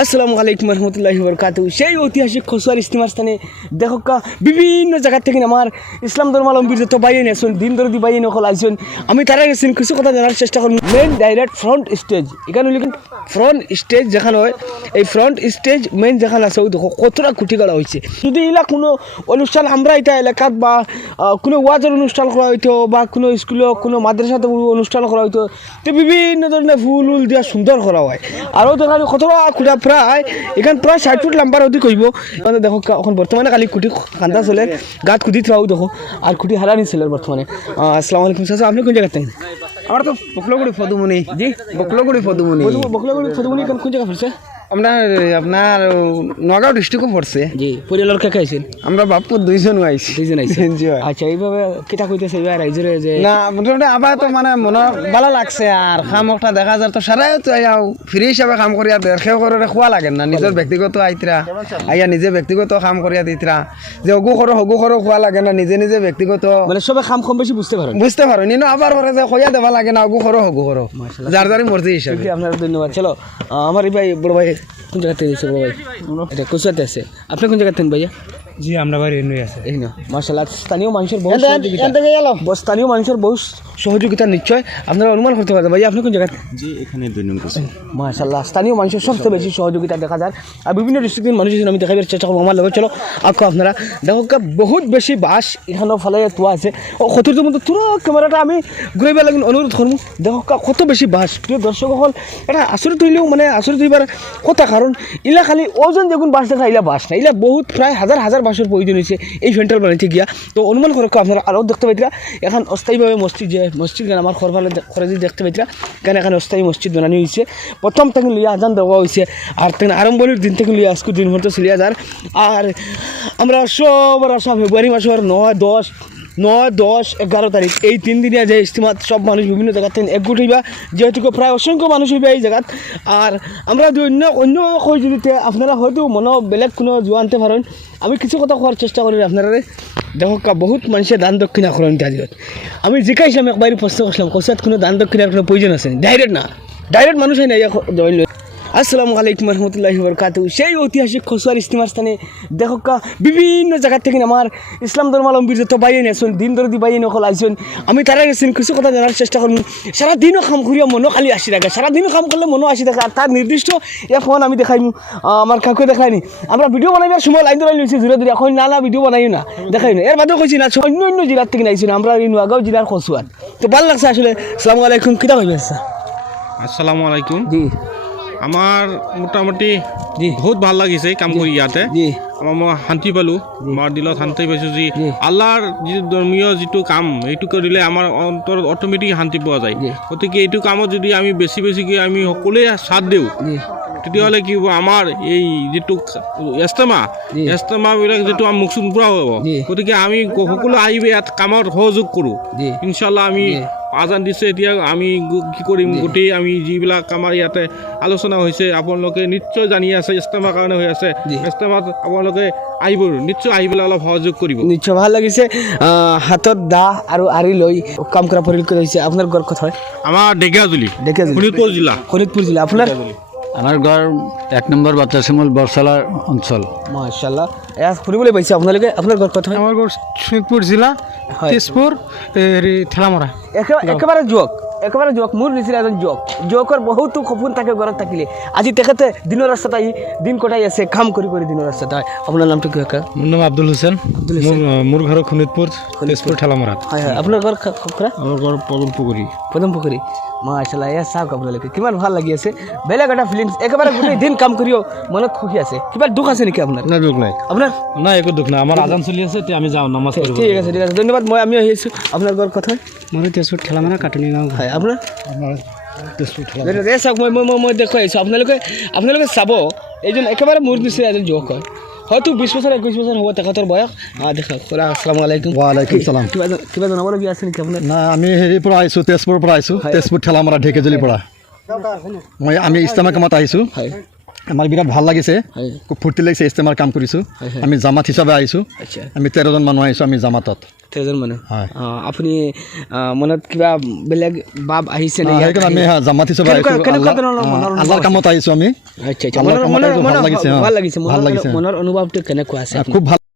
আসসালামু আলাইকুম রহমতুল্লাহি বরকাতুহু। সেই ঐতিহাসিক খসুয়ার ইস্তিমার স্থানে দেখা বিভিন্ন জায়গা থেকে আমার ইসলাম ধর্মাবলম্বীর যত বাইন আছেন দিন দরদি বাইন সকল আইসেন। আমি তারা গেছেন কিছু কথা জানার চেষ্টা করব। মেন ডাইরেক্ট ফ্রন্ট স্টেজ এখানে লিখুন ফ্রন্ট স্টেজ যেখানে হয় এই ফ্রন্ট স্টেজ মেন যেখানে আছে ওই দেখো কতটা কুটি করা হয়েছে। যদি এলা কোনো অনুষ্ঠান আমরা এটা এলাকাত বা কোনো ওয়াজের অনুষ্ঠান করা হইতো বা কোনো স্কুলে কোনো মাদ্রাসাতে অনুষ্ঠান করা হইতো তো বিভিন্ন ধরনের ফুল উল দিয়া সুন্দর করা হয়। আরও দেখানো কতটা খুঁটা প্রায় এখান প্রায় 60 ফুট লম্বার অধিক হইব। মানে দেখো এখন বর্তমানে খালি খুঁটি খান্দা চলে গাত খুঁটি থাও দেখো আর খুঁটি হারানি ছিল বর্তমানে। আসসালামু আলাইকুম চাচা, আপনি কোন জায়গাতে? আমরা তো বকলগুড়ি ফদুমনি। জি বকলগুড়ি ফদুমনি। বকলাগুড়ি ফদুমনি কোন জায়গা পড়ছে? আপনার নগাঁও ডিস্ট্রিক্টও পড়ছে। জি পরিয়ালোর কে খাইছেন? আমরা বাপুর দুইজন আইছি। দুইজন আইছেন। জি ভাই। আচ্ছা এইভাবে কিটা কইতেছে এবার রাইজরে যে না মোটামুটি আবার তো মানে মনে ভালো লাগছে আর কাম একটা দেখা যায় তো সারাই তো আইয়াও ফ্রি হিসাবে কাম করিয়া দেড়শেও করে খোয়া লাগে না নিজের ব্যক্তিগত আইতরা আইয়া নিজে ব্যক্তিগত কাম করিয়া দিতরা যে হগু করো খোয়া লাগে না নিজে নিজে ব্যক্তিগত মানে সবে কাম কম বেশি বুঝতে পারেন। বুঝতে পারো নিনো আবার করে যে খইয়া দেওয়া লাগে না হগু করো যার যারই মর্জি হিসাবে। আপনার ধন্যবাদ। চলো আমার এই ভাই বড় ভাই কোন জায়গাতে দিয়েছে? বড় ভাই এটা কোথাতে আছে? আপনি কোন জায়গাতে ভাইয়া? জি আমরা বাড়ি এনে আছে এই না মাশাআল্লাহ স্থানীয় মানুষের বহু সহযোগিতা স্থানীয় মানুষের বহু সহযোগিতা নিশ্চয় আপনারা অনুমান করতে পারেন। ভাইয়া আপনি কোন জায়গাতে? জি এখানে দৈনিক মাশাআল্লাহ স্থানীয় মানুষের সবচেয়ে বেশি সহযোগিতা দেখা যায় আর বিভিন্ন ডিস্ট্রিক্টের মানুষ আমি দেখাবার চেষ্টা করবো আমার লগে। চলো আঁকো আপনারা দেখো বহুত বেশি বাস এখানেও ফেলে তোয়া আছে ও কতটার মধ্যে তুলো ক্যামেরাটা আমি ঘুরাইব লাগি অনুরোধ করবো। দেখো কত বেশি বাস প্রিয় দর্শক হল এটা আচরিত হইলেও মানে আচরিত হইবার কথা কারণ ইলা খালি ওজন যেগুন বাস দেখা ইলা বাস না ইলা বহুত প্রায় হাজার হাজার বাসের প্রয়োজন হয়েছে এই ফেন্টাল বানাইতে গিয়া। তো অনুমান করে আপনারা আরও দেখতে পাইতরা এখন অস্থায়ীভাবে মসজিদ গান আমার খরফালে খরচি দেখতে পাইতরা কেন এখানে অস্থায়ী মসজিদ বানানো হয়েছে। প্রথম থেকে লিয়া আজান দেওয়া হয়েছে আর তেমন আরম্ভনির দিন থেকে লিয়া আজকের দিন মতো চলিয়া যার। আর আমরা সবার আশা ফেব্রুয়ারি মাসের 9, 10, 11 তারিখ এই 3 দিনিয়া যে ইস্তিমাত সব মানুষ বিভিন্ন জায়গাতে একগুট হইবা যেহেতু প্রায় অসংখ্য মানুষ হইবা এই জায়গাত। আর আমরা যদি অন্য কই যদি আপনারা হয়তো মনে বেলেগ কোনো জোয়া আনতে পারেন আমি কিছু কথা কোয়ার চেষ্টা করি আপনারা। দেখো বহুত মানুষের দান দক্ষিণা করেন তাদের আমি জিজ্ঞাসলাম একবার প্রশ্ন করছিলাম কোথাও কোনো দান দক্ষিণার কোনো প্রয়োজন আছে? ডাইরেক্ট মানুষ হয় না জয়েন। আসসালামু আলাইকুম রহমতুল্লাহি বরকাতুহু। সেই ঐতিহাসিক খসুয়ার ইস্তিমার স্থানে দেখা বিভিন্ন জায়গা থেকে আমার ইসলাম ধর্মাবলম্বীর যত বাইন আছেন দিন দরদি বাইন সকল আইসেন। আমি তারা গেছেন কিছু কথা জানার চেষ্টা করব। সারাদিনও কাম করিয়া মনও খালি আসি থাকে, সারাদিনও কাম করলে মনও আসি থাকে আর তার নির্দিষ্ট ফোন আমি দেখাইনি আমার কাউকে দেখাইনি। আমরা ভিডিও বানাইবার সময় লাইন ধরে নিয়েছি জোরে এখন না ভিডিও বানাই না দেখাই না এর বাদেও কইছি না অন্য জেলার থেকে আইসি না আমরা এই নোয়াগাঁও জেলার খসুয়ার। তো ভালো লাগছে আসলে। আসসালামু আলাইকুম কিতা কইবেন? আসসালামু আলাইকুম। জি আমার মোটামুটি বহুত ভাল লাগিছে কাম কৰি ইয়াতে। আমাৰ মই শান্তি পালোঁ, আমাৰ দিলত শান্তি পাইছোঁ যি আল্লাহৰ যিটো ধৰ্মীয় যিটো কাম এইটো কৰিলে আমাৰ অন্তৰত অট'মেটিক শান্তি পোৱা যায়। গতিকে এইটো কামত যদি আমি বেছিকৈ আমি সকলোৱে সাথ দিওঁ তেতিয়াহ'লে কি হ'ব আমাৰ এই যিটো এষ্টেমাবিলাক যিটো আমাৰ মুখচুন পুৰা হ'ব। গতিকে আমি সকলো আহিব ইয়াত কামত সহযোগ কৰোঁ ইনশাল্লাহ। আমি আজান দিছে এতিয়া আমি কি কৰিম গোটেই আমি যিবিলাক আমাৰ ইয়াতে আলোচনা হৈছে আপোনালোকে নিশ্চয় জানি আছে ইস্তেমাৰ কাৰণে হৈ আছে। ইস্তেমাত আপোনালোকে আহিব নিশ্চয় আহি পেলাই অলপ সহযোগ কৰিব। নিশ্চয় ভাল লাগিছে। হাতত দা আৰু আৰি লৈ কাম কৰা পৰিলক্ষিত হৈছে। আপোনাৰ ঘৰ ক'ত হয়? আমাৰ ঢেকীয়াজুলি শোণিতপুৰ জিলা। আপোনাৰ? আমার ঘর 1 নম্বর বাচ্চাশিমুল বরসালার অঞ্চল। মাশাআল্লাহ শুনিবলৈ পাইছে আপোনালোকে। আপোনাৰ ঘৰ ক'ত হয়? আমার শোণিতপুর জেলা তেজপুর ঠেলামৰা। একেবাৰে যুৱক মোৰ নিচিনা এজন যুৱকৰ বহুতো সপোন থাকে ঘৰত থাকিলে। আজি তেখেতে দিনৰ ৰাস্তাত আহি দিন কটাই আছে কাম কৰি দিনৰ ৰাস্তাত। আপোনাৰ নামটো কি হয়? মোৰ নাম আব্দুল হুছেইন। মোৰ ঘৰ শোণিতপুৰ তেজপুৰ ঠেলামৰাত। হয় আপোনাৰ ঘৰ আমাৰ ঘৰ পদম পুখুৰী। মাশাআল্লাহ এয়া চাওক আপোনালোকে কিমান ভাল লাগি আছে। বেলেগ এটা ফিলিংছ একেবাৰে গোটেই দিন কাম কৰিও মনত সুখী আছে। কিবা দুখ আছে নেকি আপোনাৰ? না দুখ নাই। আপোনাৰ? নাই একো দুখ নাই। আমাৰ আজান চলি আছে এতিয়া আমি যাওঁ নামাজ পঢ়িব। ঠিক আছে ধন্যবাদ। আমি আহি আছোঁ। আপোনাৰ ঘৰ ক'ত হয়? মোৰ তেজপুৰ ঠেলামৰা কাটনি গাঁও। হয় আপোনাৰ? আমাৰ তেজপুৰ ঠেলামৰা। চাওক মই দেখুৱাই আহিছোঁ আপোনালোকে চাব এইজন একেবাৰে মোৰ নিচিনা এজন যুৱক হয়। হয়তো 20 বছৰ 21 বছৰ হ'ব তেখেতৰ বয়স। দেখা আসসালামু আলাইকুম। ওয়ালাইকুম সালাম। কিবা জনাবলগীয়া আছে নেকি আপোনাৰ? না আমি হেৰিৰ পৰা আহিছোঁ, তেজপুৰৰ পৰা আহিছোঁ, তেজপুৰ ঠেলামৰা ঢেকীয়াজুলিৰ পৰা। আমি ইস্তেমা কামত আহিছোঁ। আমাৰ বিৰাট ভাল লাগিছে, খুব ফূৰ্তি লাগিছে। ইস্তেমাৰ কাম কৰিছোঁ। আমি জামাত হিচাপে আহিছোঁ। আমি 13জন মানুহ আহিছোঁ আমি জামাতত। 13জন মানুহ হয়। আপুনি মনত কিবা বেলেগ ভাৱ আহিছে নে সেইকাৰণে আমি জামাত হিচাপে আহিছোঁ কেনেকুৱা ধৰণৰ মনৰ আল্লাহৰ কামত আহিছোঁ আমি আচ্ছা আচ্ছা আল্লাহৰ কামত আহিছোঁ, ভাল লাগিছে, ভাল লাগিছে ভাল লাগিছে। মনৰ অনুভৱটো কেনেকুৱা আছে খুব ভাল